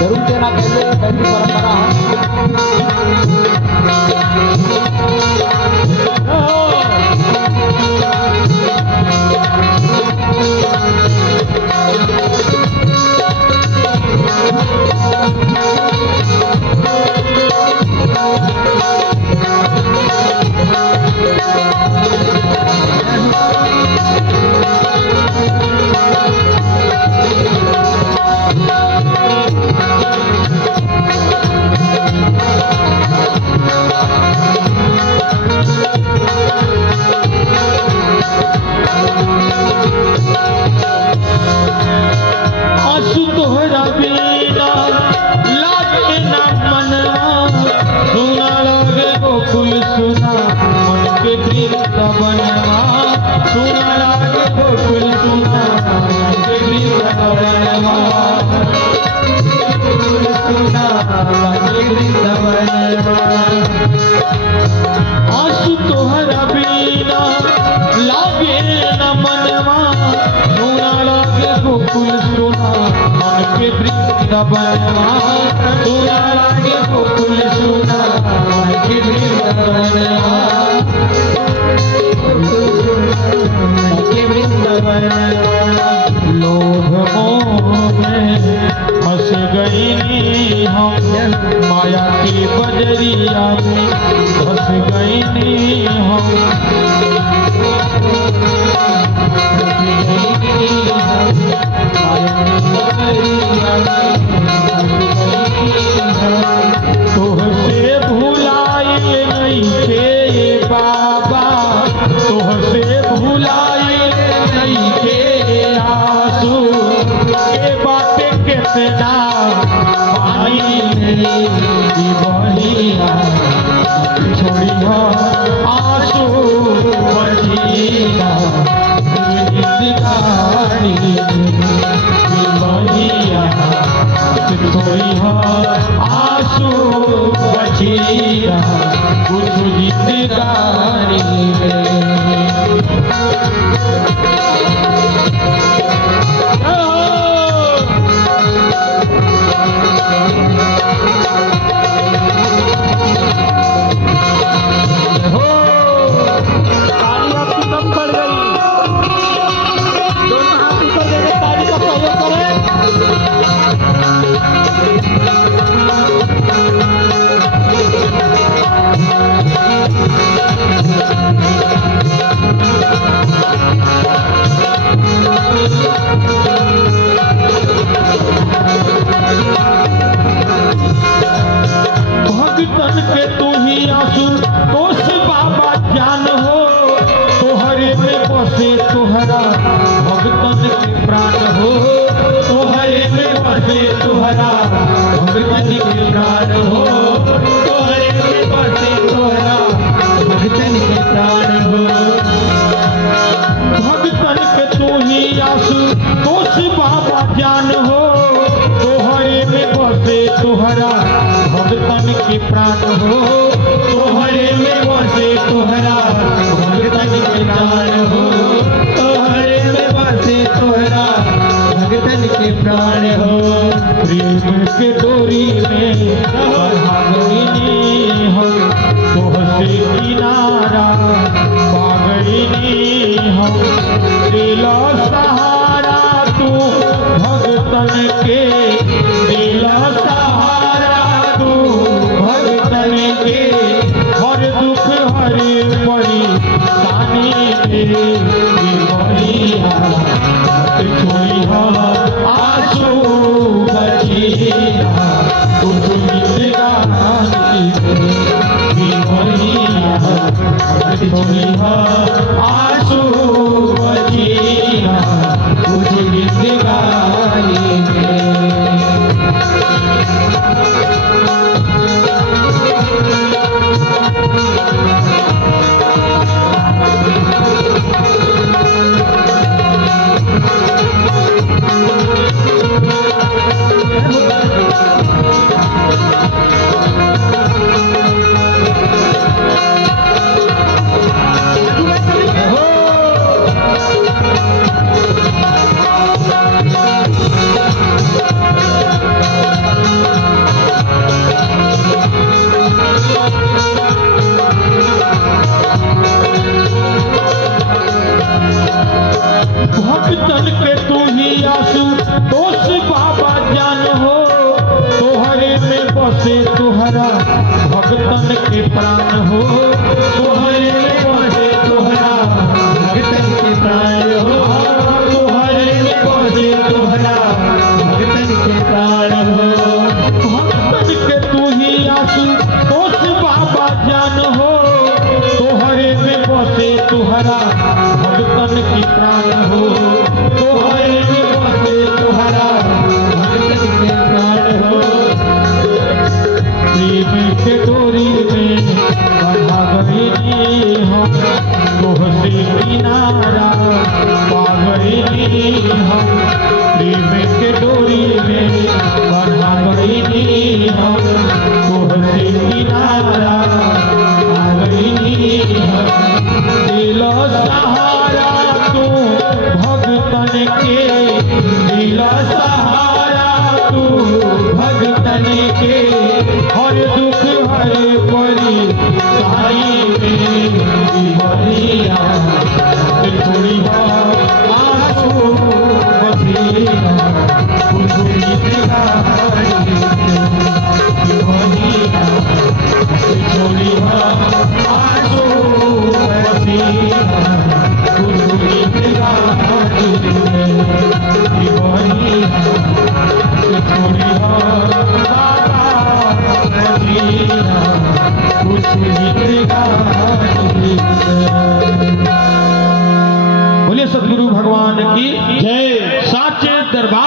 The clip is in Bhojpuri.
जरूर देना चाहिए, ऐसी परंपरा लोभ मोह में फंस गई हम, माया की बजरिया में फंस गई हम। तुहसे भुलाए नहीं के बाबा, तुहसे भुलाए नहीं के आंसू के बातें कितना पानी नहीं बहिया छोड़िया आंसू बहिया जिंदगानी बहिया छोड़िया आंसू बहिया कुछ जिंदगानी भगतन के तू ही आंसू तोस बाबा जान हो, तोहरे में बसे तोहरा भगतन के प्राण हो, तोहरे में बसे तोहरा भगतन के प्राण हो, तोहरे में बसे तोहरा भगतन के प्राण हो। भगतन के तू ही आंसू तोस बाबा जान हो, तोहरे में बसे तोहरा भगतन के प्राण हो, तोहरे में बसे तोहरा भगतन के प्राण हो, तोहरे में बसे तोहरा भगतन के प्राण हो। प्रेम के डोरी में बंधा गई हम, तोहसे किनारा पा गई हम, दिला सहारा तू भगतन के, दिला सहारा तू भगतन बसे तुहरा भगतन के प्राण हो।